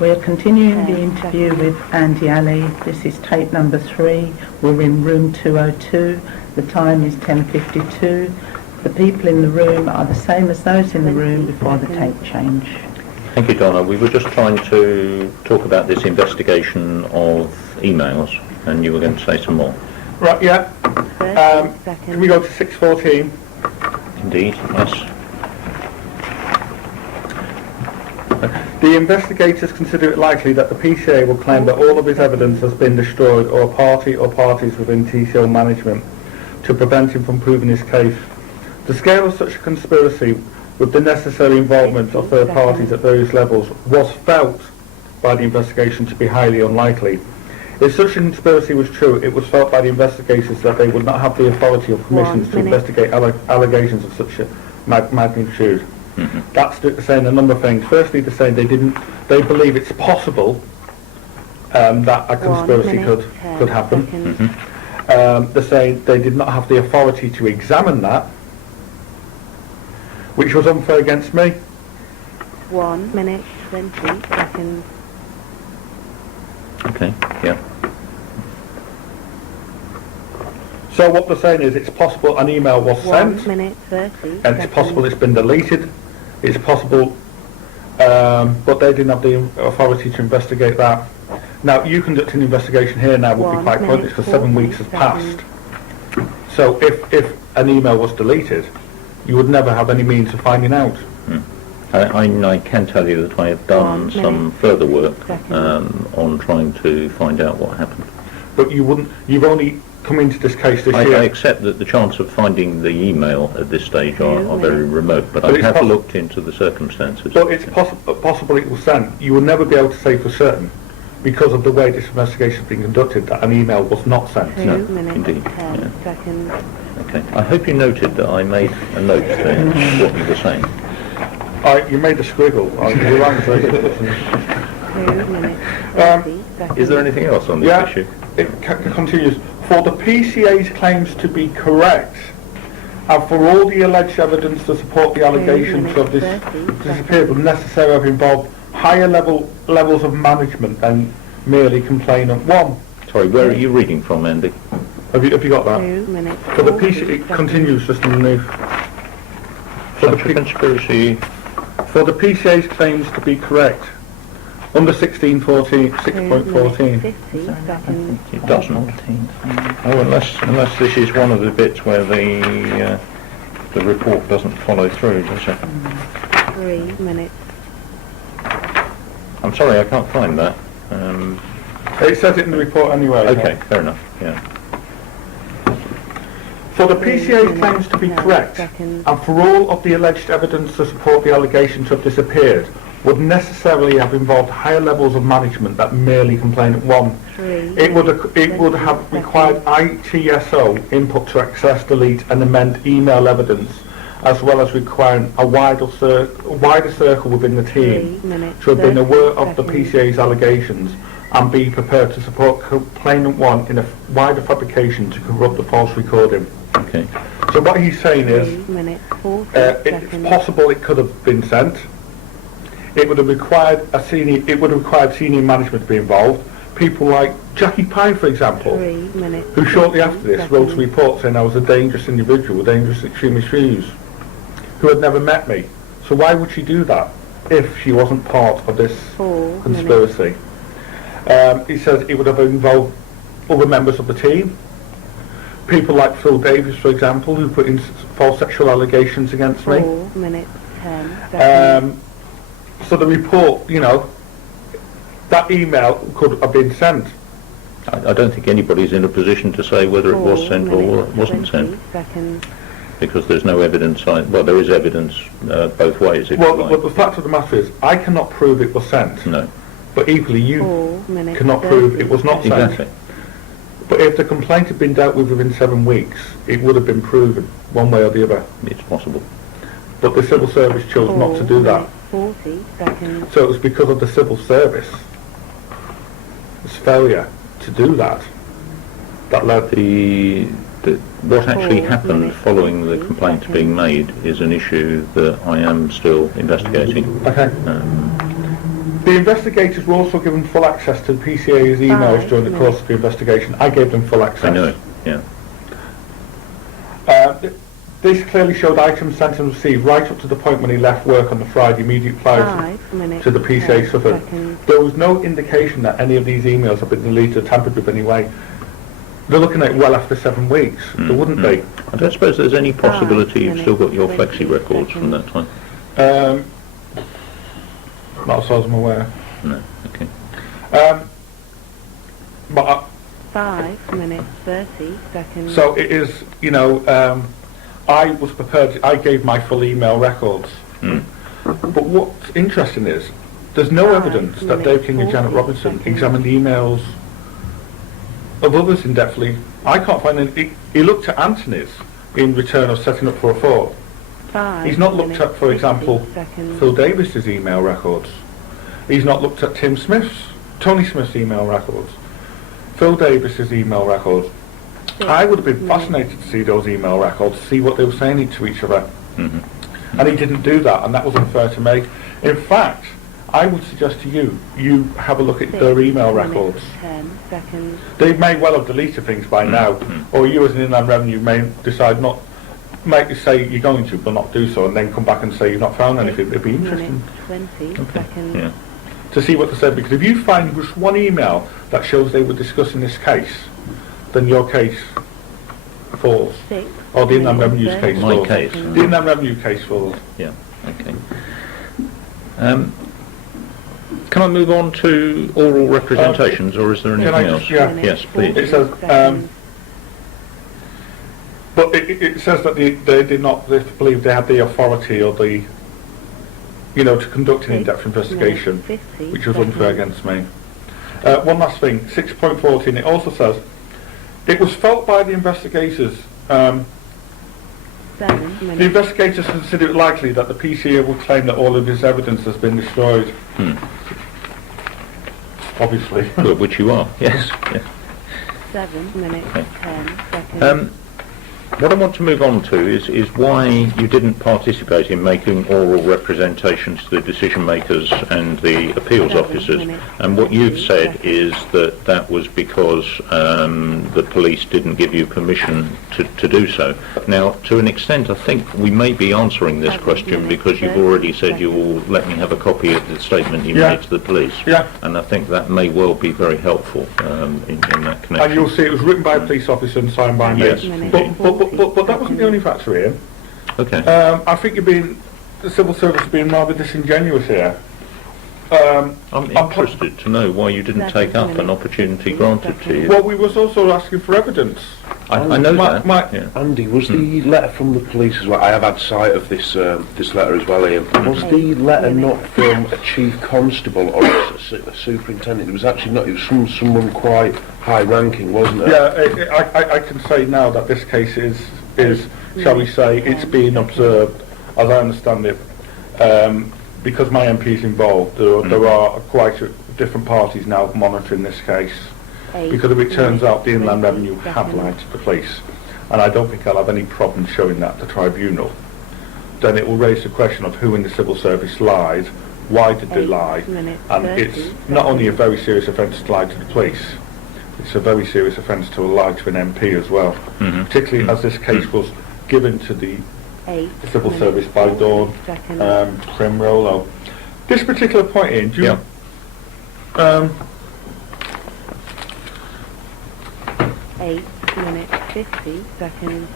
We're continuing the interview with Andy Alley. This is tape number 3. We're in room 202. The time is 10:52. The people in the room are the same as those in the room before the tape change. Thank you, Donna. We were just trying to talk about this investigation of emails, and you were going to say some more. Right, yeah. Can we go to 6:14? Indeed, yes. The investigators consider it likely that the PCA will claim that all of his evidence has been destroyed, or a party or parties within TCL management, to prevent him from proving his case. The scale of such a conspiracy, with the necessary involvement of third parties at various levels, was felt by the investigation to be highly unlikely. If such a conspiracy was true, it was felt by the investigators that they would not have the authority or permissions to investigate allegations of such a magnitude. Mm-hmm. That's saying a number of things. Firstly, they're saying they believe it's possible that a conspiracy could happen. Mm-hmm. They're saying they did not have the authority to examine that, which was unfair against me. 1 minute, 20 seconds. Okay, yeah. So what they're saying is it's possible an email was 1 sent, minute, 30 and seconds. it's possible it's been deleted. It's possible, but they didn't have the authority to investigate that. Now, you conducting an investigation here now would be 1 quite minute, pointless because 7 weeks has 40 passed. So if an email was deleted, you would never have any means of finding out. I can tell you that I have done 1 some minute, further work 60 seconds. on trying to find out what happened. But you've only come into this case this year. I accept that the chance of finding the email at this stage are very remote, but I it's have looked into the circumstances. But it's possible it was sent. You will never be able to say for certain, because of the way this investigation has been conducted, that an email was not sent. 2 No, minutes, indeed, 10 yeah. seconds. Okay. I hope you noted that I made a note there, what you were saying. You made a squiggle. You rang for it. 2 minutes, 30 seconds. Is there anything else on this Yeah, issue? it continues. For the PCA's claims to be correct, and for all the alleged evidence to support the allegations of this disappearance would necessarily have involved higher levels of management than merely complainant one. Sorry, where are you reading from, Andy? Have you got that? 2 minutes, For the 40 PCA, it seconds. continues just underneath. Such a conspiracy. For the PCA's claims to be correct, under 6.14, 6.14. 50 seconds. It doesn't. Oh, unless this is one of the bits where the report doesn't follow through, does it? 3 minutes. I'm sorry, I can't find that. It says it in the report anyway. Okay, fair enough. Yeah. For the PCA's claims to be correct, and for all of the alleged evidence to support the allegations to have disappeared, would necessarily have involved higher levels of management than merely complainant one. It would have required ITSO input to access, delete and amend email evidence, as well as requiring a wider circle within the team to have been aware of the PCA's allegations and be prepared to support complainant one in a wider fabrication to corrupt the false recording. Okay. So what he's saying is, 3 minutes, 40 it's seconds. possible it could have been sent. It would have required senior management to be involved. People like Jackie Pye, for example, 3 minutes, who shortly after this wrote a seconds. report saying I was a dangerous individual with dangerous extremist views, who had never met me. So why would she do that if she wasn't part of this 4 conspiracy? He says it would have involved other members of the team. People like Phil Davis, for example, who put in false sexual allegations against me. 4 minutes, 10 seconds. So the report, that email could have been sent. I don't think anybody's in a position to say whether it was 4 sent or minutes, wasn't 20 sent, seconds. because there's no evidence. Well, there is evidence both ways, if Well, you the like. fact of the matter is, I cannot prove it was sent, No, but equally you 4 minutes, cannot prove it was not sent. exactly. But if the complaint had been dealt with within 7 weeks, it would have been proven, one way or the other. It's possible. But the civil service chose not to do that. 40 seconds. So it was because of the civil service, its failure to do that, that led What actually 4 happened minutes, following the 20 complaint seconds. being made is an issue that I am still investigating. Okay. The investigators were also given full access to the PCA's emails during the course of the investigation. I gave them full access. I know, yeah. This clearly showed items sent and received right up to the point when he left work on the Friday immediate prior 5 minutes, to the PCA 10 suffered. seconds. There was no indication that any of these emails have been deleted or tampered with in any way. They're looking at well after 7 weeks. There wouldn't be. I don't suppose there's any possibility you've still got your 20 flexi records from that time. Not as far as I'm aware. No, okay. But 5 minutes, 30 seconds. so it is, you know, I was prepared, I gave my full email records. But what's interesting is, there's no 5 evidence that Dave King and Janet 40 Robinson seconds. examined the emails of others in depthly. I can't find any. He looked at Anthony's in return of setting up for a fraud. 5 He's not looked minutes, at, for 50 example, seconds. Phil Davis's email records. He's not looked at Tony Smith's email records, Phil Davis's email records. I would have been fascinated to see those email records, see what they were saying to each other. And he didn't do that, and that was unfair to me. In fact, I would suggest to you, you have a look at 6 their email minutes, records. 10 seconds. They may well have deleted things by now, or you as an Inland Revenue may decide not, might say you're going to, but not do so, and then come back and say you've not found anything. It'd be interesting Minutes, 20 seconds. Yeah. to see what they said, because if you find just one email that shows they were discussing this case, then your case falls. 6 Or the Inland minutes, Revenue's 30 case My falls. case. The Inland Revenue case falls. Yeah, okay. Can I move on to oral representations, or is there can anything I else? just- yeah. Yes, please. It says, but it says that they did not believe they had the authority or the, you know, to conduct an in-depth investigation, which was unfair against me. One last thing, 6.14, it also says, it was felt by the investigators, 7 the minutes. investigators consider it likely that the PCA will claim that all of this evidence has been destroyed. Obviously. Good, which you are, yes. yes. 7 minutes, Okay. 10 seconds. What I want to move on to is why you didn't participate in making oral representations to the decision makers and the appeals 7 officers. minutes, And what you've 50 said seconds. is that was because the police didn't give you permission to do so. Now, to an extent, I think we may be answering this 7 question minutes, because you've 30 already said you will seconds. let me have a copy of the statement you Yeah. made to the police. Yeah. And I think that may well be very helpful in that connection. And you'll see it was written by a police officer and signed by me. Yes, But that wasn't the only factor here. Okay. I think the civil service is being rather disingenuous here. I'm interested to know why you didn't take up an opportunity granted to you. Well, we was also asking for evidence. I know that. my- yeah. Andy, was the letter from the police as well? I have had sight of this this letter as well, Ian. Was the letter not from a chief constable or a superintendent? It was actually not. It was from someone quite high-ranking, wasn't it? Yeah, I can say now that this case is shall we say, it's being observed, as I understand it, because my MP is involved. There are quite different parties now monitoring this case. 8 Because if it turns minutes, out the Inland 20 Revenue have seconds. lied to the police, and I don't think I'll have any problem showing that to tribunal, then it will raise the question of who in the civil service lied, why did they 8 lie, minutes, and 30 it's not only a very serious offence to lie to the police, it's a very serious offence to lie to an MP as well, particularly as this case was given to the 8 civil minutes, service by 40 Dawn seconds. Primrolo. This particular point in, do you, Yeah. 8 minutes, 50 seconds.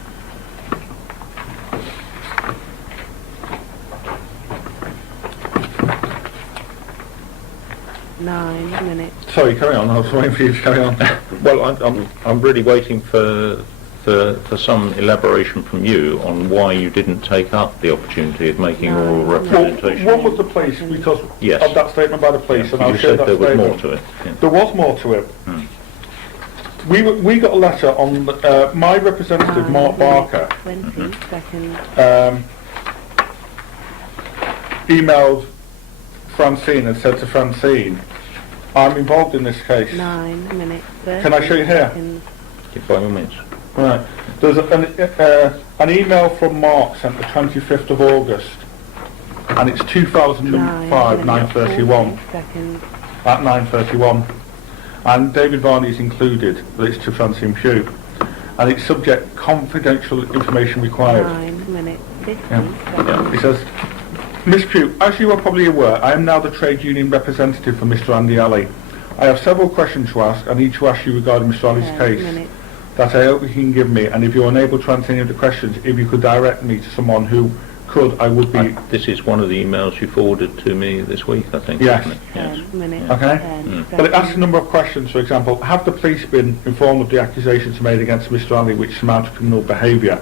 Nine minutes. sorry, carry on, I was waiting for you to carry on. Well, I'm really waiting for some elaboration from you on why you didn't take up the opportunity of making oral Well, representation. what was the police, because Yes. of that statement by the police, and I'll You share said that there was statement. more to it. Yeah. There was more to it. We got a letter on my representative, 9 Mark minutes, Barker, 20 seconds. emailed Francine and said to Francine, I'm involved in this case. 9 minutes, 30 Can I show you here? seconds. If by all means. Right. There's an email from Mark sent the 25th of August and it's 2005 9:31 seconds. at 9:31, and David Varney is included, but it's to Francine Pugh, and it's subject confidential information required. 9 minutes 50 Yeah. seconds. It says, Miss Pugh, as you are probably aware, I am now the trade union representative for Mr. Andy Alley. I have several questions to ask. I need to ask you regarding Mr. Alley's 10 case minutes. that I hope you can give me, and if you're unable to answer any of the questions, if you could direct me to someone who could, I would be... This is one of the emails you forwarded to me this week, I think. Yes. Isn't it? 10 minutes. Okay. 10 But it asks a seconds. number of questions. For example, have the police been informed of the accusations made against Mr. Alley which amount to criminal behaviour?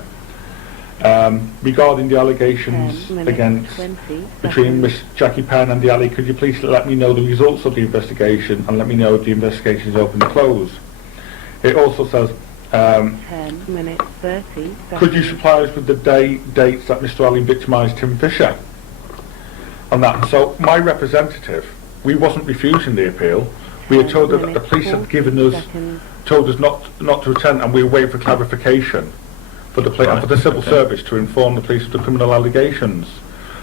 Regarding the 10 allegations minutes against 20 between seconds. Miss Jackie Penn and the Alley, could you please let me know the results of the investigation and let me know if the investigation is open or closed? It also says, 10 minutes 30 seconds. could you supply us with the dates that Mr. Alley victimised Tim Fisher? On that, so my representative, we wasn't refusing the appeal. We had told her that the police had given us, told us not to attend, and we were waiting for clarification for the Right, for the civil okay. service to inform the police of the criminal allegations.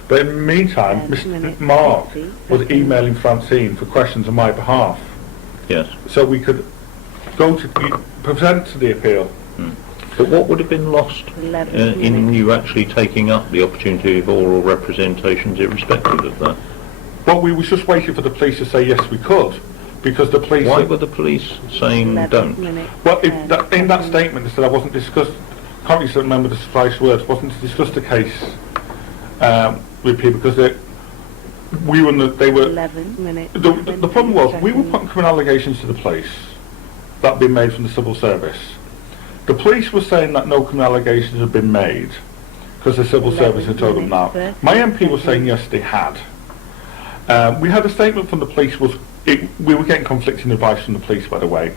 But in the meantime, 10 Mr. minutes, Mark 50 was seconds. emailing Francine for questions on my behalf, Yes. so we could go to present to the appeal. But what would have been lost 11 in minutes. you actually taking up the opportunity of oral representations irrespective of that? Well, we was just waiting for the police to say yes, we could, because the police. Why were the police saying 11 don't? minutes, Well, 10 in that seconds. statement, they said I wasn't discussed. Can't really remember the precise words. Wasn't to discuss the case with people because they were. 11 minutes. The problem was 20 we were seconds. putting criminal allegations to the police that had been made from the civil service. The police were saying that no criminal allegations had been made because the civil 11 service had told them now. minutes, My 30 MP was saying yes, they had. We had a statement from the police. We were getting conflicting advice from the police, by the way.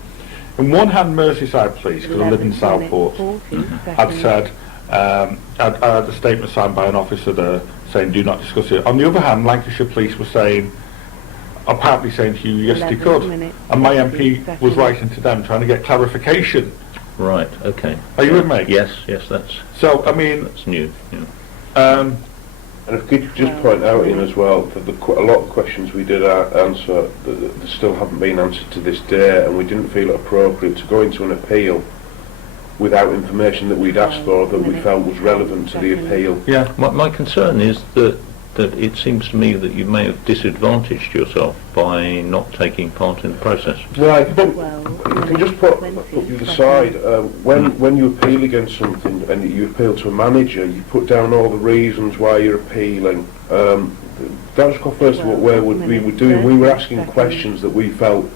On one hand, Merseyside Police, because I live in 11 Southport, minutes, 40 had seconds. said, I had a statement signed by an officer there saying do not discuss it. On the other hand, Lancashire Police were saying, apparently saying to you, yes they 11 could. minutes, And my 30 MP was seconds. writing to them trying to get clarification. Right, okay. Are you with me? Yes, that's So, I mean, that's new. Yeah. And if I could just point out in as well that a lot of questions we did answer that still haven't been answered to this day, and we didn't feel it appropriate to go into an appeal without information that we'd asked for that we felt was relevant to the appeal. yeah. My concern is that it seems to me that you may have disadvantaged yourself by not taking part in the process. Right, but 12 you can just put minutes, the 20 other seconds. side. When you appeal against something and you appeal to a manager, you put down all the reasons why you're appealing. That's first of all where we were doing. We were asking questions that we felt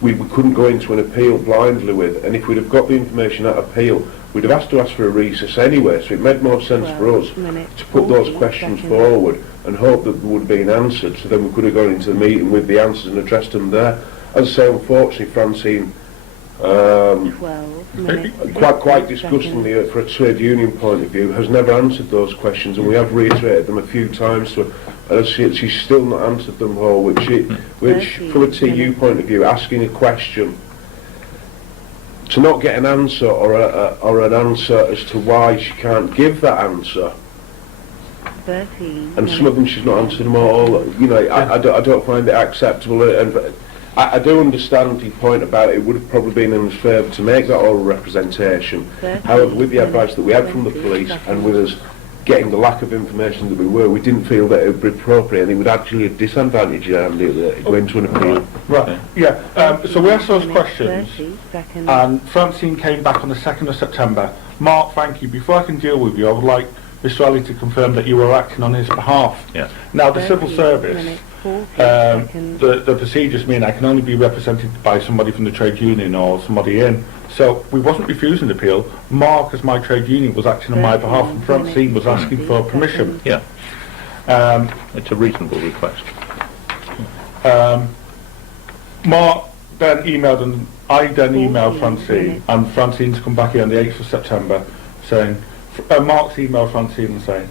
we couldn't go into an appeal blindly with, and if we'd have got the information at appeal, we'd have asked to ask for a recess anyway. So it made more sense for us 12 minutes, to put those 40 questions seconds. forward and hope that they would have been answered, so then we could have gone into the meeting with the answers and addressed them there. As I say, unfortunately, Francine, 12 minutes, quite 50 disgustingly, seconds. for a trade union point of view, has never answered those questions, and we have reiterated them a few times to her, and she's still not answered them all, which from a TU point of view, asking a question to not get an answer or an answer as to why she can't give that answer, 13 and some of them she's not answered them all. You know, I don't find it acceptable, and I do understand your point about it would have probably been in his favour to make that oral representation. 13 However, with the advice that we had from the police and with us getting the lack of information that we didn't feel that it would be appropriate, and it would actually disadvantage Andy going to an appeal. Right, yeah. So we asked those questions, 30 seconds. and Francine came back on the 2nd of September. Mark, thank you. Before I can deal with you, I would like Mr. Alley to confirm that you were acting on his behalf. Yeah. Now, the civil 30 service, minutes, 40 seconds. the procedures mean I can only be represented by somebody from the trade union or somebody in. So we wasn't refusing the appeal. Mark, as my trade union, was acting on my behalf, and Francine was asking for permission. Yeah, it's a reasonable request. Mark then emailed, and I then emailed 14 Francine, minutes. and Francine's come back here on the 8th of September saying, Mark's emailed Francine and saying,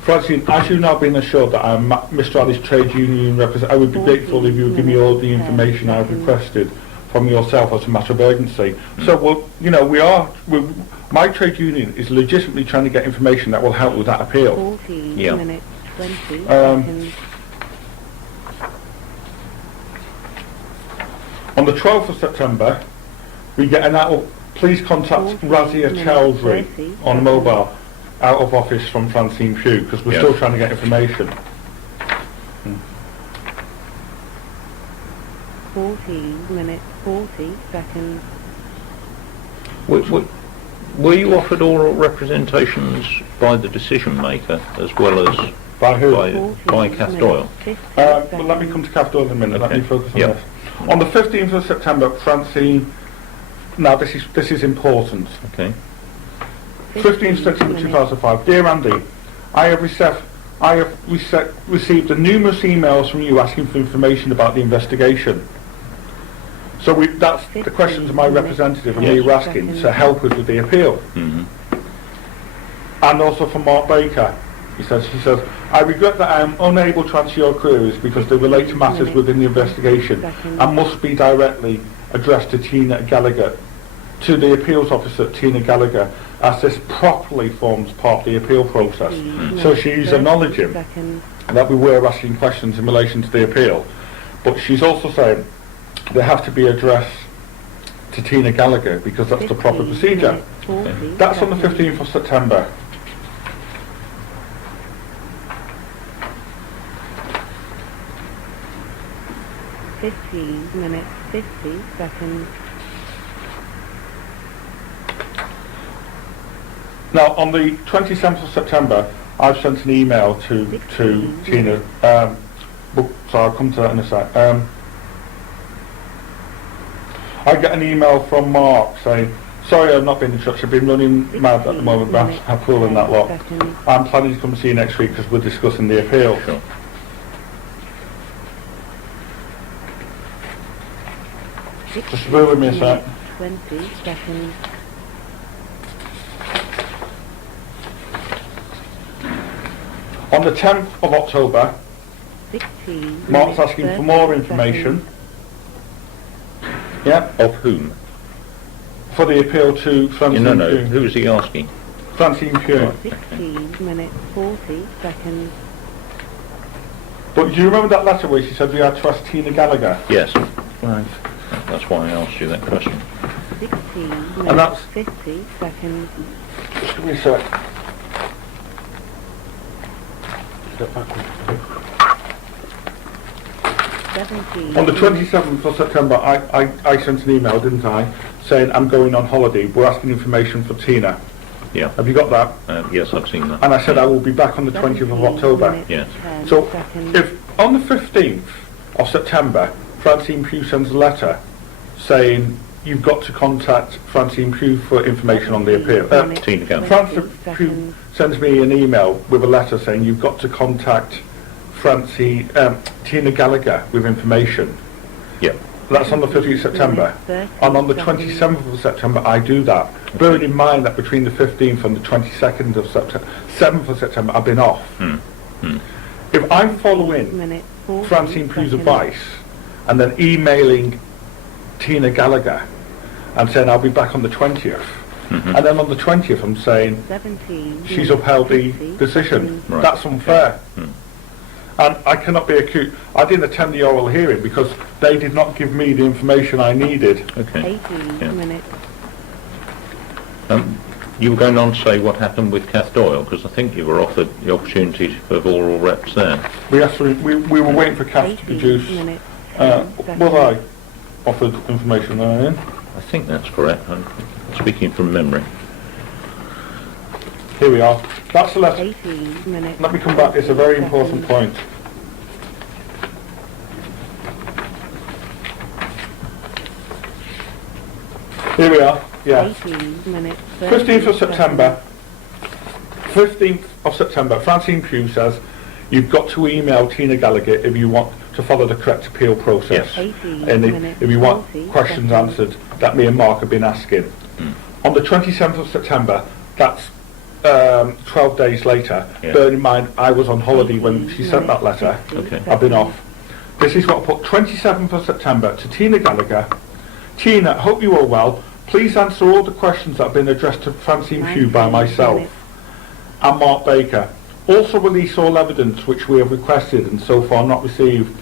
Francine, as you've now been assured that I'm Mr. Alley's trade union representative, I would be grateful if you would give me all the information I've requested from yourself as a matter of urgency. So, well, you know, my trade union is legitimately trying to get information that will help with that appeal. 14 Yeah. minutes. 20 Um, seconds. On the 12th of September, we get an please contact 14 Razia minutes, Chowdhury 30 on seconds. mobile, out of office from Francine Pugh, because we're Yeah. still trying to get information. 14 minutes, 40 seconds. Were you offered oral representations by the decision maker as well as By who? by Kath Doyle? 50 Well, seconds. let me come to Kath Doyle in a minute. Let Okay. me focus on Yep. this. On the 15th of September, Francine. Now this is important. Okay. 15th September 2005. Dear Andy, I have received numerous emails from you asking for information about the investigation. So that's the questions my representative and me were asking to help us with the appeal. Mhm. And also from Mark Baker. He says, I regret that I am unable to answer your queries because they relate to matters within the investigation and must be directly addressed to Tina Gallagher, to the appeals officer Tina Gallagher, as this properly forms part of the appeal process. So she's acknowledging that we were asking questions in relation to the appeal, but she's also saying they have to be addressed to Tina Gallagher because that's the proper procedure. That's on the 15th of September. Fifteen minutes, 50 seconds. Now, on the 27th of September, I've sent an email to Tina. So I'll come to that in a sec. I get an email from Mark saying, sorry I've not been in touch, I've been running mad at the moment, but I'm pulling that lot. I'm planning to come see you next week because we're discussing the appeal. Sure. Just bear with me a sec. 20 seconds. On the 10th of October, 16 Mark's minutes, asking for more 30 information. seconds. Yeah, Of whom? for the appeal to Francine No, no. Pugh. Who is he asking? Francine Pugh. 16 minutes, 40 seconds. But do you remember that letter where she said we had to ask Tina Gallagher? Yes. Right. That's why I asked you that question. 16 that's- minutes, 50 seconds. Just give me a sec. Step 17 On the 27th of September, I sent an email, didn't I, saying I'm going on holiday. We're asking information for Tina. Yeah. Have you got that? Yes, I've seen that. And I said I will be back on the 20th of October. Yes. So, if on the 15th of September, Francine Pugh sends a letter saying you've got to contact Francine Pugh for information on the appeal. Tina Gallagher. Francine Pugh sends me an email with a letter saying you've got to contact Tina Gallagher with information. Yeah. That's on the 15th of September. And on the 27th of September, I do that. Bearing in mind that between the 15th and the 22nd of September, 7th of September, I've been off. If I'm following Francine Pugh's advice and then emailing Tina Gallagher and saying I'll be back on the 20th, and then on the 20th I'm saying 17 she's upheld the decision, Right. that's unfair. And I cannot be accused. I didn't attend the oral hearing because they did not give me the information I needed. Okay. 18 Yeah. minutes. You were going on to say what happened with Kath Doyle, because I think you were offered the opportunity of oral reps there. We were waiting for Kath to 18 produce. minutes. Was I offered information there, Ian? I think that's correct. I'm speaking from memory. Here we are. That's the letter. 18 minutes. Let me come back. It's a very important point. Here we are. Yeah. 18 minutes. 15th of September. 15th of September. Francine Pugh says you've got to email Tina Gallagher if you want to follow the correct appeal process. Yes. 18 And minutes. if you want 40 questions seconds. answered that me and Mark have been asking. On the 27th of September, that's 12 days later, Yeah. bearing in mind I was on holiday when she sent that letter. Okay. I've been off. This is what I put, 27th of September, to Tina Gallagher. Tina, hope you are well. Please answer all the questions that have been addressed to Francine Pugh by 19 myself minutes. and Mark Baker. Also release all evidence which we have requested and so far not received.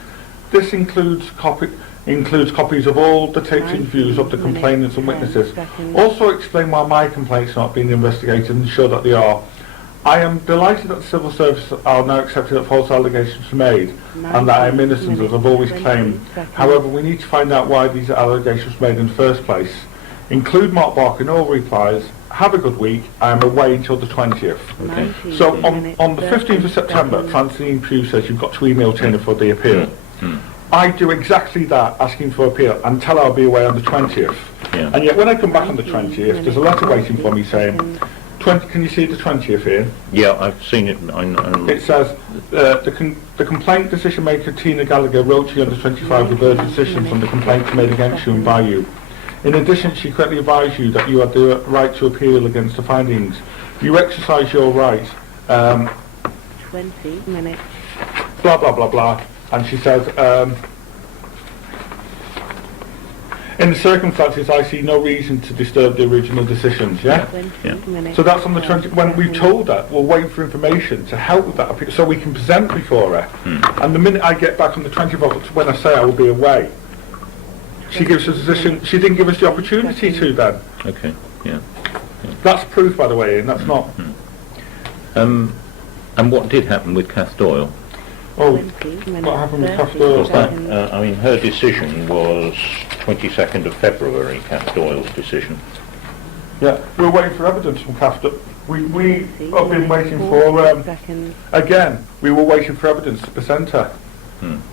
This includes copies of all the taped interviews of the complainants and witnesses. Also explain why my complaints are not being investigated and ensure that they are. I am delighted that the civil service are now accepting that false allegations were made and that I am innocent as I've always claimed. However, we need to find out why these allegations were made in the first place. Include Mark Barker in all replies. Have a good week. I am away until the 20th. Okay. So on the 15th of September, Francine Pugh says you've got to email Tina for the appeal. I do exactly that, asking for appeal, and tell her I'll be away on the 20th. Yeah. And yet when I come back on the 20th, there's a letter waiting for me saying, can you see the 20th, Ian? Yeah, I've seen it. It says, the complaint decision maker Tina Gallagher wrote to you on the 25th of the decision from the complaints made against you and by you. In addition, she correctly advised you that you had the right to appeal against the findings. You exercise your right. 20 minutes. Blah, blah, blah, blah. And she says, in the circumstances, I see no reason to disturb the original decisions, yeah? 20 minutes. So that's on the 20th, when we've told her, we'll wait for information to help with that appeal, so we can present before her. And the minute I get back on the 20th of, when I say I will be away, she gives us a decision. She didn't give us the opportunity to then. Okay, yeah. That's proof, by the way, and that's not. And what did happen with Kath Doyle? Oh, what happened with Kath Doyle? Was that, her decision was 22nd of February, Kath Doyle's decision. Yeah, we're waiting for evidence from Kath Doyle. We have been waiting for, again, we were waiting for evidence to present her.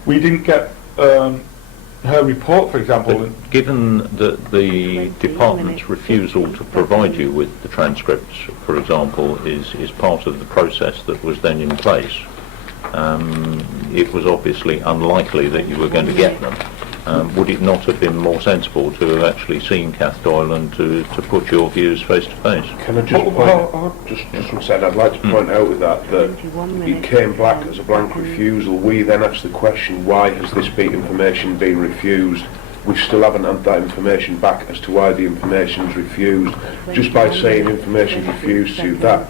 We didn't get her report, for example. But given that the department's refusal to provide you with the transcripts, for example, is part of the process that was then in place, it was obviously unlikely that you were going to get them. Would it not have been more sensible to have actually seen Kath Doyle and to put your views face to face? Can I just just one second, I'd like to point out with that it came back as a blank refusal. We then asked the question, why has this information been refused? We still haven't had that information back as to why the information is refused. Just by saying information refused to you, that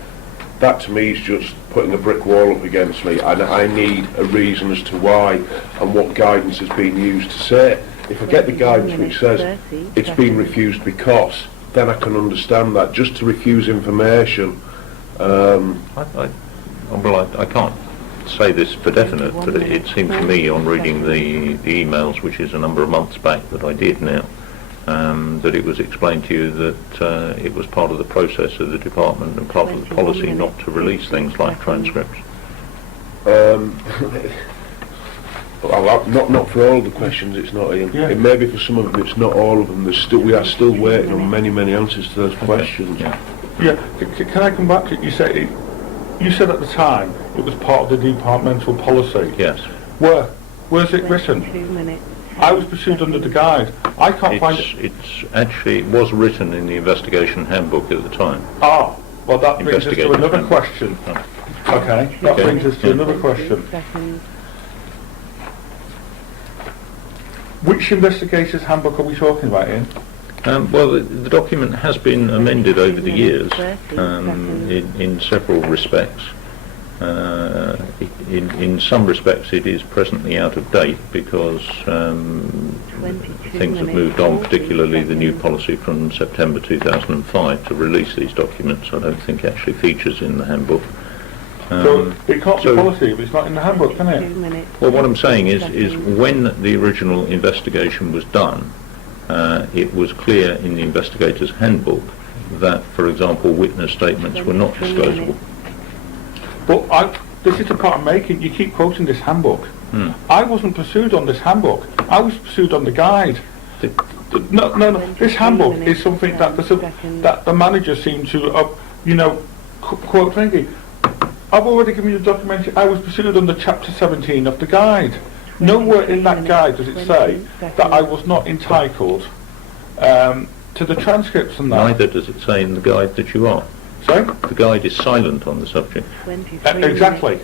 to me is just putting a brick wall up against me, and I need a reason as to why and what guidance has been used to say. If I get the guidance which says it's been refused because, then I can understand that. Just to refuse information, I can't say this for definite, but it seemed to me on reading the emails, which is a number of months back that I did now, that it was explained to you that it was part of the process of the department and part of the policy not to release things like transcripts. Not for all the questions, it's not, Ian. Yeah. It may be for some of them, it's not all of them. We are still waiting on many answers to those questions. Yeah. Can I come back to it? You said at the time it was part of the departmental policy. Yes. Where's it written? 2 minutes. I was pursued under the guide. I can't find it. It was written in the investigation handbook at the time. Ah, well that brings us to another question. Okay, that brings us to another question. Which investigator's handbook are we talking about, Ian? Well, the document has been amended over the years in several respects. In some respects it is presently out of date because things have moved on, particularly the new policy from September 2005 to release these documents. I don't think actually features in the handbook. So it can't be policy if it's not in the handbook, can it? Well, what I'm saying is when the original investigation was done, it was clear in the investigator's handbook that, for example, witness statements were not disclosable. But this is the part I'm making. You keep quoting this handbook. I wasn't pursued on this handbook. I was pursued on the guide. No. This handbook is something that the manager seemed to, quote Frankie. I've already given you the document. I was pursued under Chapter 17 of the guide. Nowhere in that guide does it say that I was not entitled to the transcripts and that. Neither does it say in the guide that you are. Sorry? The guide is silent on the subject. Exactly.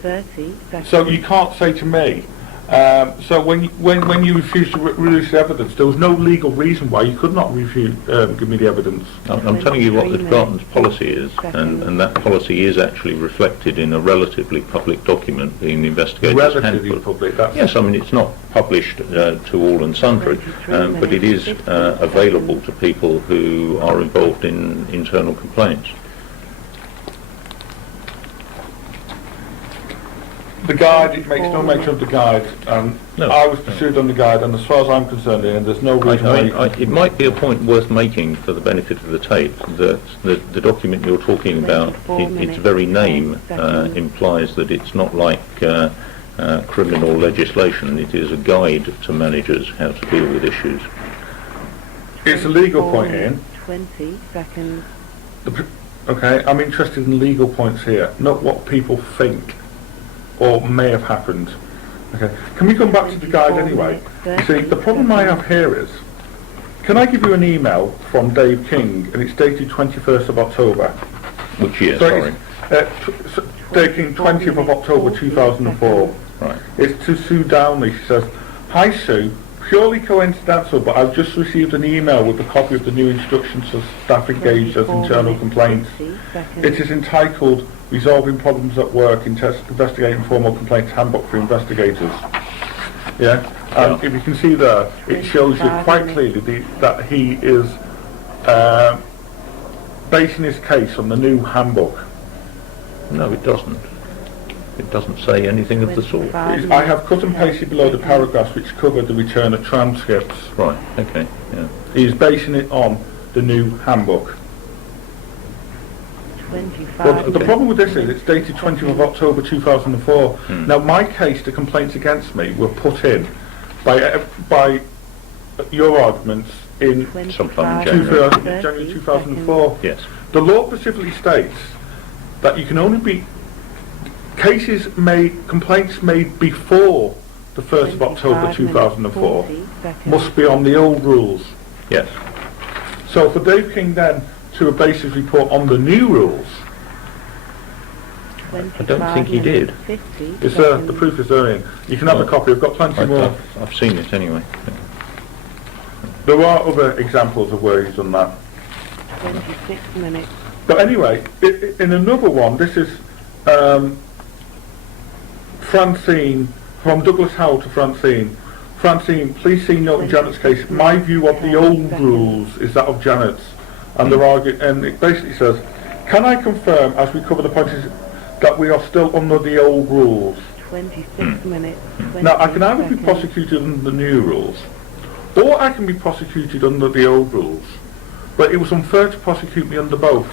So you can't say to me, So when you refused to release the evidence, there was no legal reason why you could not refuse give me the evidence. I'm telling you what the department's policy is, and that policy is actually reflected in a relatively public document, being the investigator's Relatively handbook. public. That's Yes, I mean it's not published to all and sundry, but it is available to people who are involved in internal complaints. the guide. It makes no mention of the guide. No. I was pursued on the guide, and as far as I'm concerned, Ian, there's no reason why. It might be a point worth making for the benefit of the tape that the document you're talking about, its very name implies that it's not like criminal legislation. It is a guide to managers how to deal with issues. It's a legal point, Ian. 20 seconds. Okay, I'm interested in legal points here, not what people think or may have happened. Okay, can we come back to the guide anyway? You see, the problem I have here is, can I give you an email from Dave King, and it's dated 21st of October? Which year, So sorry? Dave King, 20th of October 2004. Right. It's to Sue Downley. She says, "Hi Sue, purely coincidental, but I've just received an email with a copy of the new instructions for staff engaged as internal complaints. It is entitled Resolving Problems at Work, Investigating Formal Complaints Handbook for Investigators." Yeah, and if you can see there, it shows you quite clearly that he is basing his case on the new handbook. No, it doesn't. It doesn't say anything of the sort. I have cut and pasted below the paragraphs which cover the return of transcripts. Right, okay, yeah. He's basing it on the new handbook. Well, the problem with this is it's dated 20th of October 2004. Now, my case, the complaints against me were put in by your arguments in Sometime in January. January 2004. Yes. The law specifically states that you can only be complaints made before the 1st of October 2004 must be on the old rules. Yes. So for Dave King then to base his report on the new rules, I don't think he did. it's there, the proof is there, Ian. You can have a copy, I've got plenty more. I've seen it anyway. There are other examples of where he's done that. 26 minutes. But anyway, in another one, this is Francine, from Douglas Howell to Francine. Francine, please see note in Janet's case. My view of the old rules is that of Janet's. And and it basically says, can I confirm, as we cover the points, that we are still under the old rules? 26 minutes. Now, I can either be prosecuted under the new rules, or I can be prosecuted under the old rules. But it was unfair to prosecute me under both.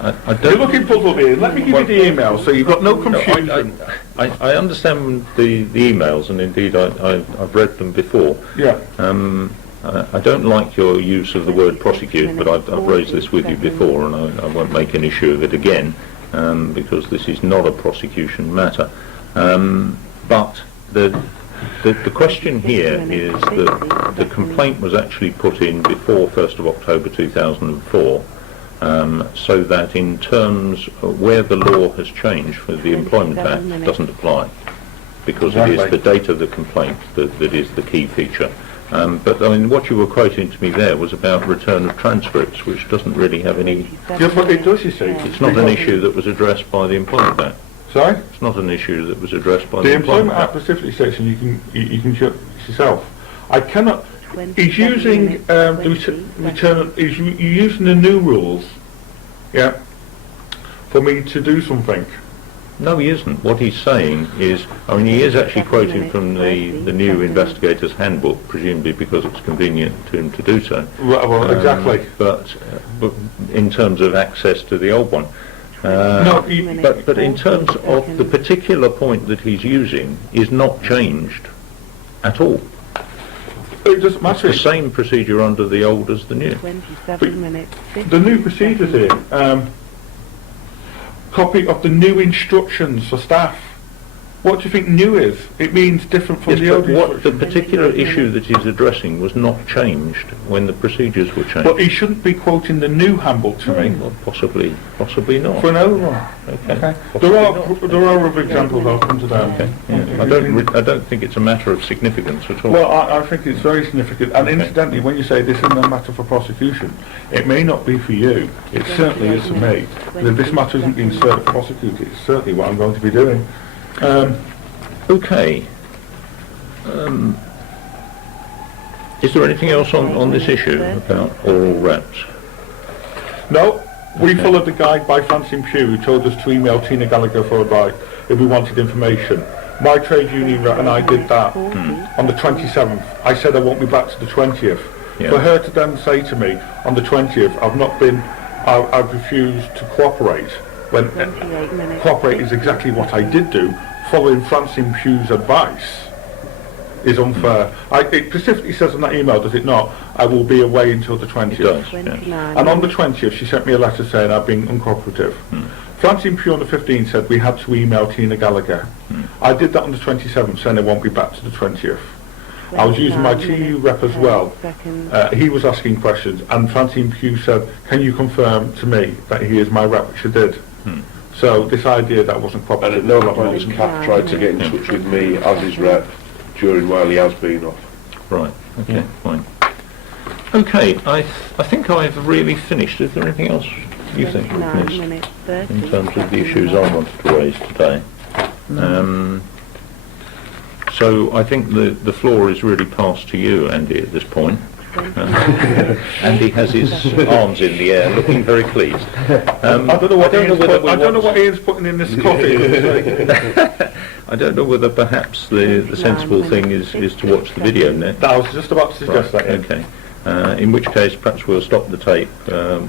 I don't. You're looking puzzled here. Let me give you the email so you've got no confusion. I understand the emails, and indeed I've read them before. Yeah. I don't like your use of the word prosecute, but I've raised this with you before, and I won't make an issue of it again, because this is not a prosecution matter. But the question here is that the complaint was actually put in before 1st of October 2004, so that in terms of where the law has changed for the Employment Act doesn't apply, because it is the date of the complaint that is the key feature. But I mean, what you were quoting to me there was about return of transcripts, which doesn't really have any. Yeah, but it does, you see. It's not an issue that was addressed by the Employment Act. Sorry? It's not an issue that was addressed by The Employment Act specifically says, and you can check yourself. I cannot. He's using the return. He's using the new rules, yeah, for me to do something. No, he isn't. What he's saying is, I mean, he is actually quoting from the new investigator's handbook, presumably because it's convenient to him to do so. Right, well, exactly. But in terms of access to the old one. No, but in terms of the particular point that he's using is not changed at all. It doesn't matter. It's the same procedure under the old as the new. 27 minutes. The new procedures here. Copy of the new instructions for staff. What do you think new is? It means different from Yes, the but old what the instruction. particular issue that he's addressing was not changed when the procedures were changed. But he shouldn't be quoting the new handbook to me. Well, possibly not. For an overall. Okay. Okay. Possibly not. There are other examples I'll come to them. Okay. Yeah. I don't think it's a matter of significance at all. Well, I think it's very significant. And Okay. incidentally, when you say this isn't a matter for prosecution, it may not be for you. It certainly is for me. But if this matter isn't being served for prosecuted, it's certainly what I'm going to be doing. Okay. Is there anything else on this issue about oral reps? No, we Okay. followed the guide by Francine Pugh, who told us to email Tina Gallagher for a bite if we wanted information. My trade union rep and I did that on the 27th. I said I won't be back to the 20th. Yeah. For her to then say to me on the 20th, I've refused to cooperate, when 28 minutes. cooperate is exactly what I did do, following Francine Pugh's advice, is unfair. It specifically says in that email, does it not, I will be away until the 20th. It does, yes. 29 And on the minutes. 20th, she sent me a letter saying I've been uncooperative. Francine Pugh on the 15th said we had to email Tina Gallagher. I did that on the 27th, saying I won't be back to the 20th. I was using my 29 TU rep as well. Seconds. He was asking questions, and Francine Pugh said, can you confirm to me that he is my rep, which I did. So this idea that I wasn't And cooperative. at no point has Kath tried to get in touch with me as his rep while he has been off. Right. Okay. Fine. Okay. I think I've really finished. Is there anything else you think, 29 Liz, minutes, 30 in terms of the seconds. issues I wanted to raise today? So I think the floor is really passed to you, Andy, at this point. Andy has his arms in the air, looking very pleased. I don't know what Ian's putting in this coffee. I don't know whether perhaps the sensible thing is to watch the video next. I was just about to suggest that, Ian. Okay. In which case, perhaps we'll stop the tape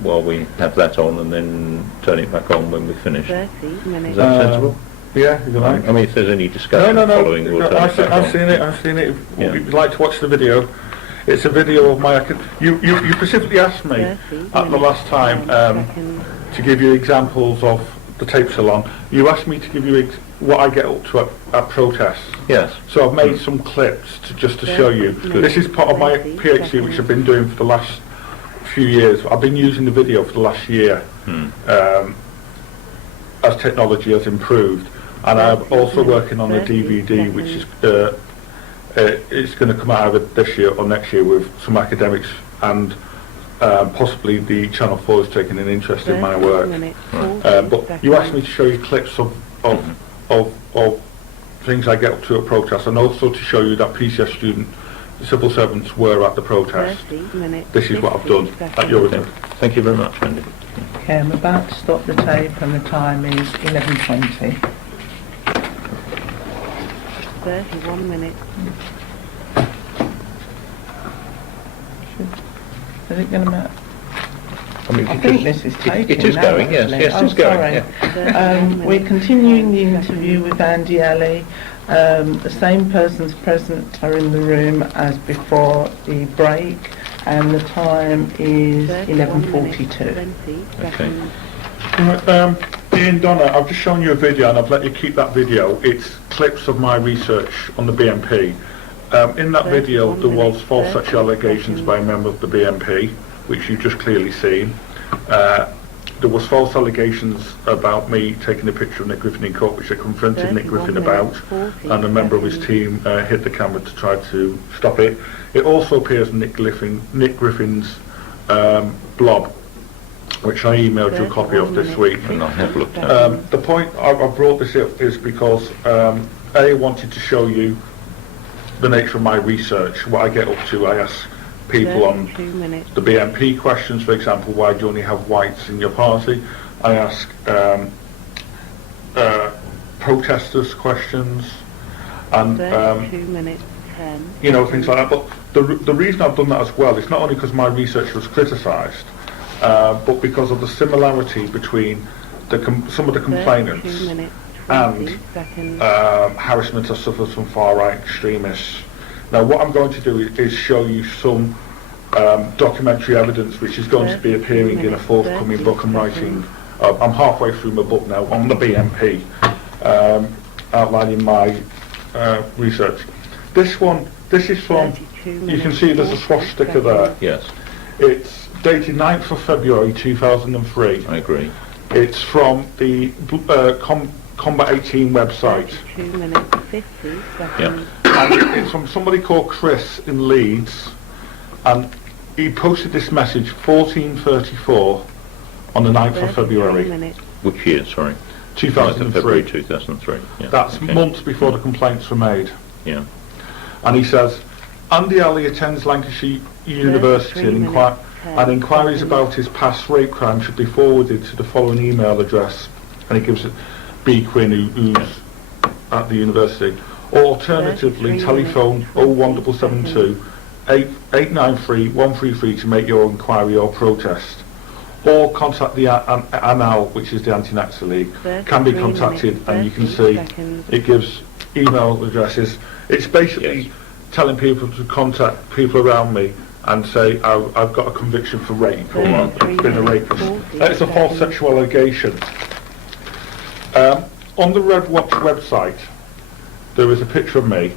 while we have that on, and then turn it back on when we've finished. 30 Is minutes. that sensible? Yeah, if you like. I mean, if there's any discussion following, we'll turn it back on. I've seen it. Yeah. If you'd like to watch the video, it's a video of my. You specifically asked me at the last time to give you examples of the tape salon. You asked me to give you what I get up to at protests. Yes. So I've made some clips just to show you. This is part of my PhD, which I've been doing for the last few years. I've been using the video for the last year as technology has improved, and I'm also working on a DVD, which is it's going to come out either this year or next year with some academics, and possibly the Channel 4 is taking an interest in my work. But you asked me to show you clips of things I get up to at protests, and also to show you that PCS civil servants were at the protest. This is what I've done at your event. Thank you very much, Andy. Okay, I'm about to stop the tape and the time is 11:20. 31 minutes. Is it going to matter? I mean, I think this is taken it is now, going, yes, actually. yes, Oh, it's going. sorry. Yeah. We're continuing the interview with Andy Alley. The same persons present are in the room as before the break, and the time is 11:42. Okay. Ian, Donna, I've just shown you a video, and I've let you keep that video. It's clips of my research on the BNP. In that video, there was false sexual allegations by a member of the BNP, which you've just clearly seen. There was false allegations about me taking a picture of Nick Griffin in court, which I confronted Nick Griffin about, and a member of his team hit the camera to try to stop it. It also appears in Nick Griffin's blog, which I emailed you a copy of this week. And I have looked at it. The point I brought this up is because I wanted to show you the nature of my research, what I get up to. I ask people on the BNP questions, for example, why do you only have whites in your party? I ask protesters questions, and you know, things like that. But the reason I've done that as well is not only because my research was criticised, but because of the similarity between some of the complainants and harassment has suffered from far-right extremists. Now what I'm going to do is show you some documentary evidence which is going to be appearing in a forthcoming book I'm writing. I'm halfway through my book now on the BNP. outlining my research. This is from, 32 you can see there's a swastika there. Yes, It's dated 9th of February 2003. I agree. It's from the Combat 18 website. 32 minutes 50 seconds. And it's from somebody called Chris in Leeds, and he posted this message 14:34 on the 9th of 33 February minutes. Which year, sorry? 9th of February 2003. 2003. Yeah. That's okay. months before the complaints were made. Yeah. And he says, Andy Alley attends Lancashire University 33 and, minutes, 10 inquiries seconds. about his past rape crime should be forwarded to the following email address. And he gives it B. Quinn, who's at the university. Or alternatively, 33 telephone minutes, 01772 893 133 to make your inquiry or protest. Or contact the ANAL, which is the Anti-Nazi League, can be 33 contacted, minutes, and you can 30 see seconds. it gives email addresses. It's basically Yes. telling people to contact people around me and say, I've got a conviction for rape, or I've been a rapist. That is a false sexual allegation. On the Red Watch website, there is a picture of me,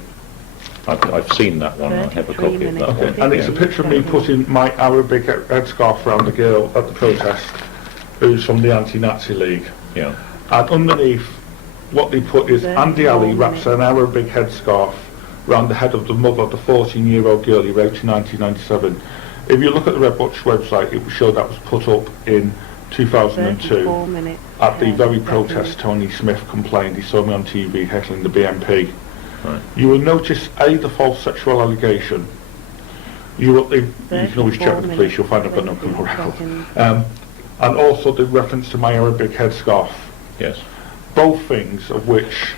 I've seen that one. I have a copy of that one. and it's a Yeah. picture of me putting my Arabic headscarf around the girl at the protest, who's from the Anti-Nazi League. Yeah. And underneath, what they put is, Andy Alley wraps an Arabic headscarf round the head of the mother of the 14-year-old girl he raped in 1997. If you look at the Red Watch website, it will show that was put up in 2002 34 minutes, at the 10 very seconds. protest Tony Smith complained. He saw me on TV heckling the BNP. Right. You will notice the false sexual allegation. You can always check with the police, you'll find I've got no criminal record. And also the reference to my Arabic headscarf. Yes. Both things of which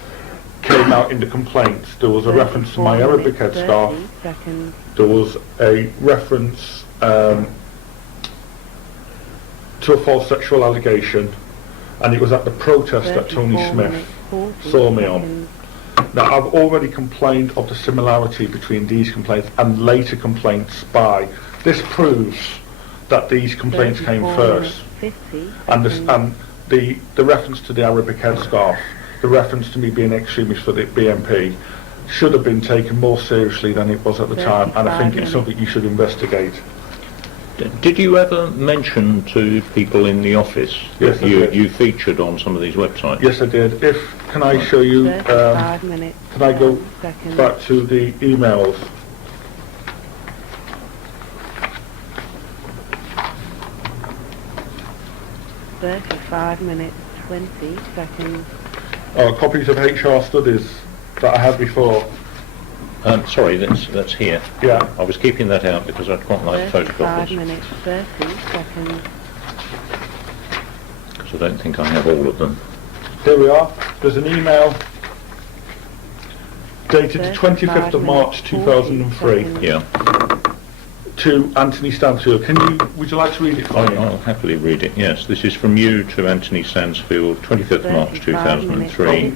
came out in the complaints. There was a reference to my Arabic headscarf. There was a reference to a false sexual allegation, and it was at the protest that Tony Smith saw me on. Now, I've already complained of the similarity between these complaints and later complaints by. This proves that these complaints came first. And the reference to the Arabic headscarf, the reference to me being an extremist for the BNP, should have been taken more seriously than it was at the time, and I think it's something you should investigate. Did you ever mention to people in the office Yes, that I did. you featured on some of these websites? Yes, I did. Can I show you, 35 minutes, can I go 10 seconds. back to the emails? $35 minutes, 20 seconds. Copies of HR studies that I had before. Sorry, that's here. Yeah. I was keeping that out because I'd quite like 35 photocopies, minutes, 30 seconds. because I don't think I have all of them. Here we are. There's an email dated the 25th of March 2003 Yeah, to Anthony Stansfield. Would you like to read it for me? I'll happily read it. Yes, this is from you to Anthony Stansfield, 25th March 2003.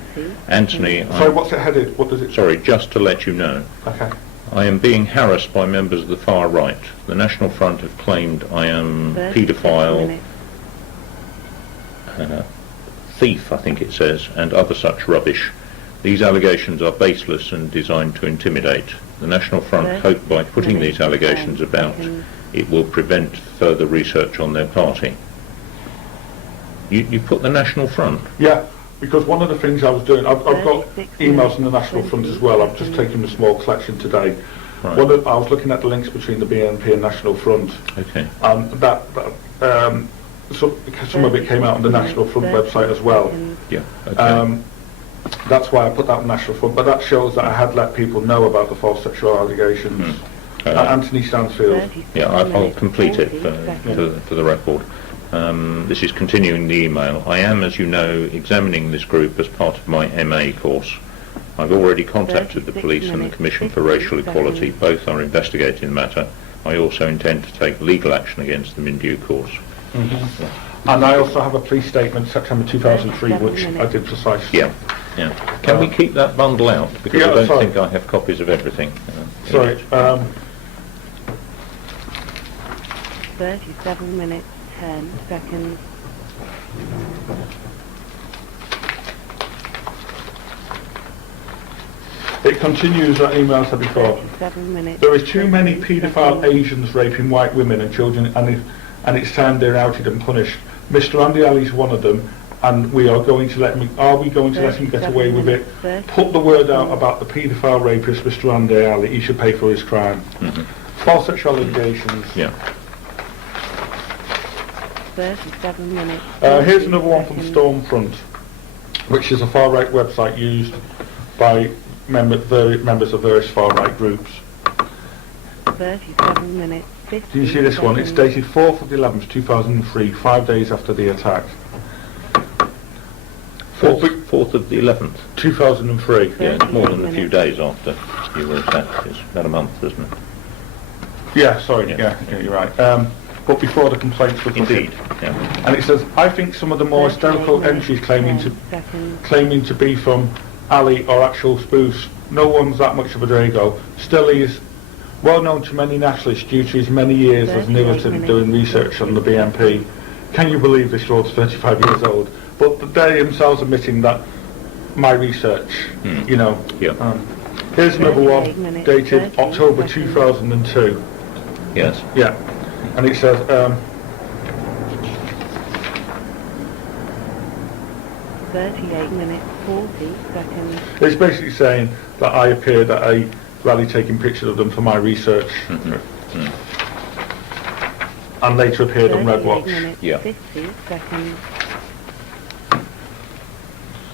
Anthony, Sorry, what's it headed? What does it say? sorry, just to let you know, Okay. I am being harassed by members of the far right. The National Front have claimed I am paedophile, thief, I think it says, and other such rubbish. These allegations are baseless and designed to intimidate. The National Front hope by putting these allegations about, it will prevent further research on their party. You put the National Front? Yeah, because one of the things I was doing, I've got emails from the National Front as well. I've just taken a small collection today. Right. I was looking at the links between the BNP and National Front, Okay. and some of it came out on the National Front website as well. Yeah. Okay. That's why I put that on National Front, but that shows that I had let people know about the false sexual allegations. Anthony Stansfield. Yeah, I'll complete it for the record. This is continuing the email. I am, as you know, examining this group as part of my MA course. I've already contacted the police and the Commission for Racial Equality. Both are investigating the matter. I also intend to take legal action against them in due course. And I also have a police statement, September 2003, which I did precisely. Yeah. Can we keep that bundle out? Because Yeah, I don't sorry. think I have copies of everything. Sorry. 37 minutes, 10 seconds. It continues, that email said before. 37 minutes. There is too many 20 paedophile seconds. Asians raping white women and children, and it's time they're outed and punished. Mr. Andy Ali's one of them, and we are going to let him. Are we going to let him get away with it? Put the word out about the paedophile rapist, Mr. Andy Ali. He should pay for his crime. False sexual allegations. Yeah. 37 minutes. Here's another one from Stormfront, which is a far-right website used by members of various far-right groups. 37 minutes. Do you see this one? It's dated 4th of the 11th, 2003, 5 days after the attack. 4th of the 11th. 2003. Yeah, it's more than a few days after you were attacked. It's about a month, isn't it? Yeah, sorry, yeah, you're right. But before the complaints were put in. Indeed. Yeah. And it says, I think some of the more hysterical entries claiming to be from Ali are actual spoofs. No one's that much of a Drago. Still, he is well known to many nationalists due to his many years as an militant doing research on the BNP. Can you believe this road's 35 years old? But they themselves admitting that my research, you know. Yeah. Here's another one dated October 2002. Yes. Yeah. And it says, 38 minutes, 40 seconds. it's basically saying that I appeared at a rally taking pictures of them for my research. And later appeared on Red Watch. 38 minutes, Yeah. 50 seconds.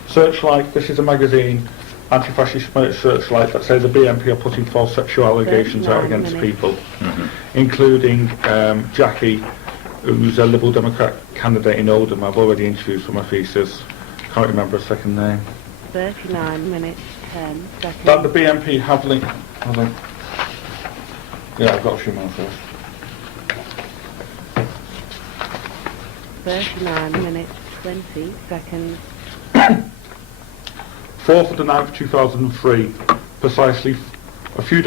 Searchlight, this is a magazine, anti-fascist Searchlight, that says the BNP are putting false sexual allegations out 39 against minutes. people, including Jackie, who's a Liberal Democrat candidate in Oldham. I've already interviewed for my thesis. Can't remember her second name. 39 minutes, 10 seconds. That the BNP have linked. Hold on. Yeah, I've got a few more first. 39 minutes, 20 seconds. 4th of the 9th, 2003, precisely a few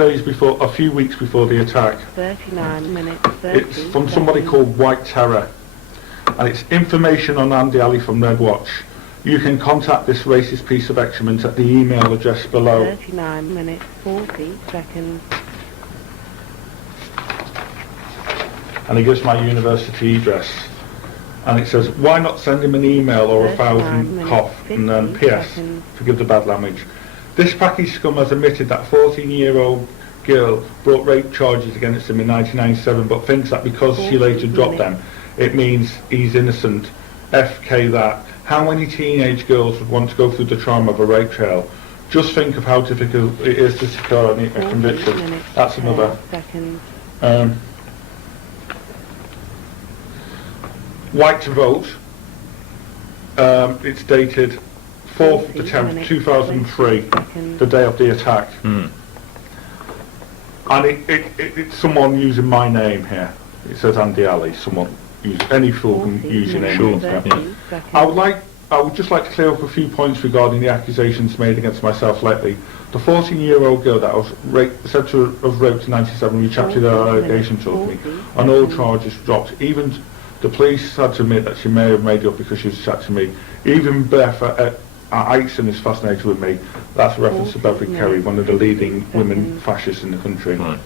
weeks before the attack. 39 minutes, 30 It's from somebody seconds. called White Terror, and it's information on Andy Ali from Red Watch. You can contact this racist piece of excrement at the email address below. 39 minutes, 40 seconds. And he gives my university address. And it says, why not send him an email or a 39 thousand minutes, cough, and then 50 PS, seconds. forgive the bad language. This package scum has admitted that 14-year-old girl brought rape charges against him in 1997, but thinks that because she later dropped them, it means he's innocent. FK that. How many teenage girls would want to go through the trauma of a rape trial? Just think of how difficult it is to secure a 40 conviction. minutes, That's 10 another. seconds. White to Vote. It's dated 4th of the 10th, 2003, the day of the attack. And it's someone using my name here. It says Andy Ali. Someone any fool can use your name. Sure. 30 Yeah. I would just like to clear up a few points regarding the accusations made against myself lately. The 14-year-old girl that was said to have raped in 97 retracted her allegations of me, and all charges dropped. Even the police had to admit that she may have made it up because she was attacking me. Even Beth Aixon is fascinated with me. That's a reference to Beverly Carey, one of the leading women fascists in the country. Right.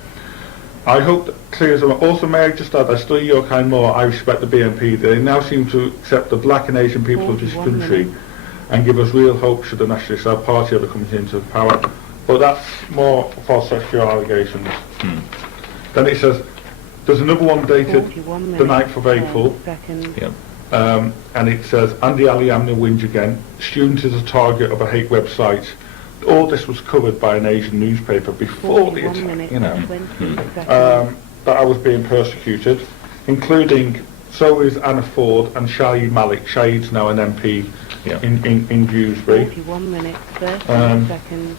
I hope that clears them up. Also, may I just add, I study your kind more. I respect the BNP. They now seem to accept the black and Asian people of this country and give us real hope should the Nationalist Party ever come into power. But that's more false sexual allegations. Then it says, there's another one dated the 9th of April, Yeah. and it says, Andy Ali, I'm the whinge again. Student is a target of a hate website. All this was covered by an Asian newspaper before the attack, you know, that I was being persecuted, including, so is Anna Ford and Shahid Malik. Shahid's now an MP in Dewsbury. 41 minutes, 30 seconds.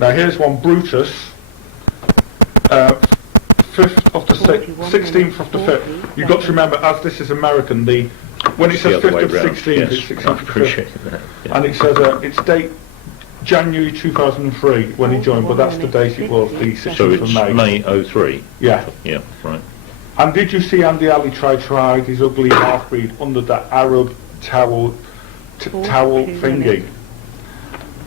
Now here's one, Brutus, 5th of the 16th of the 5th. You've got to remember, as this is American, when it says 5th of the 16th, it's 16th I of the 5th. appreciate that. Yeah. And it says it's date January 2003 when he joined, but that's the date it was, the 16th So of it's May. May 03. Yeah. Yeah, right. And did you see Andy Ali try to hide his ugly half-breed under that Arab towel 42 thingy. minutes.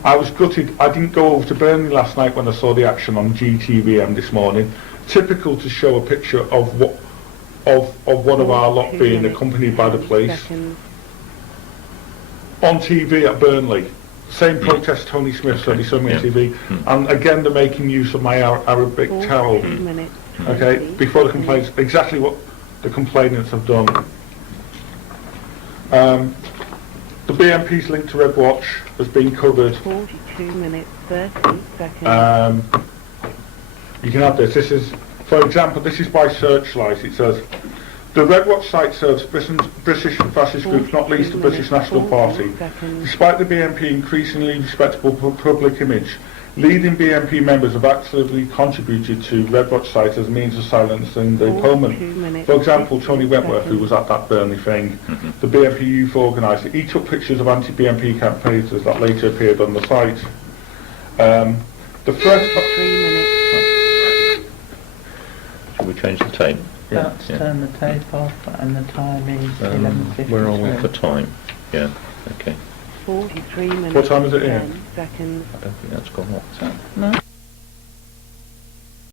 I was gutted. I didn't go over to Burnley last night when I saw the action on GTVM this morning. Typical to show a picture of what of one of our lot 42 being minutes, accompanied by the 10 police seconds. on TV at Burnley. Same protest Tony Smith said he saw me on TV, and again they're making use of my Arabic towel. 42 minutes, Okay, 20 before the seconds. complaints, exactly what the complainants have done. The BMP's link to Red Watch has been covered. 42 minutes, 30 seconds. You can have this. This is, for example, this is by Searchlight. It says, the Red Watch site serves British fascist groups, not least the British National Party. Despite the BNP increasingly respectable public image, leading BNP members have actively contributed to Red Watch site as a means of silencing the opponent. For example, Tony Wentworth, who was at that Burnley thing, the BNP youth organiser, he took pictures of anti-BNP campaigners that later appeared on the site. The first... 3 minutes. Shall we change the tape? About to turn the tape off, and the time is 11:53. Where are we for time? Yeah, okay. 43 minutes. What time is it here? 10 seconds. I don't think that's gone up. No?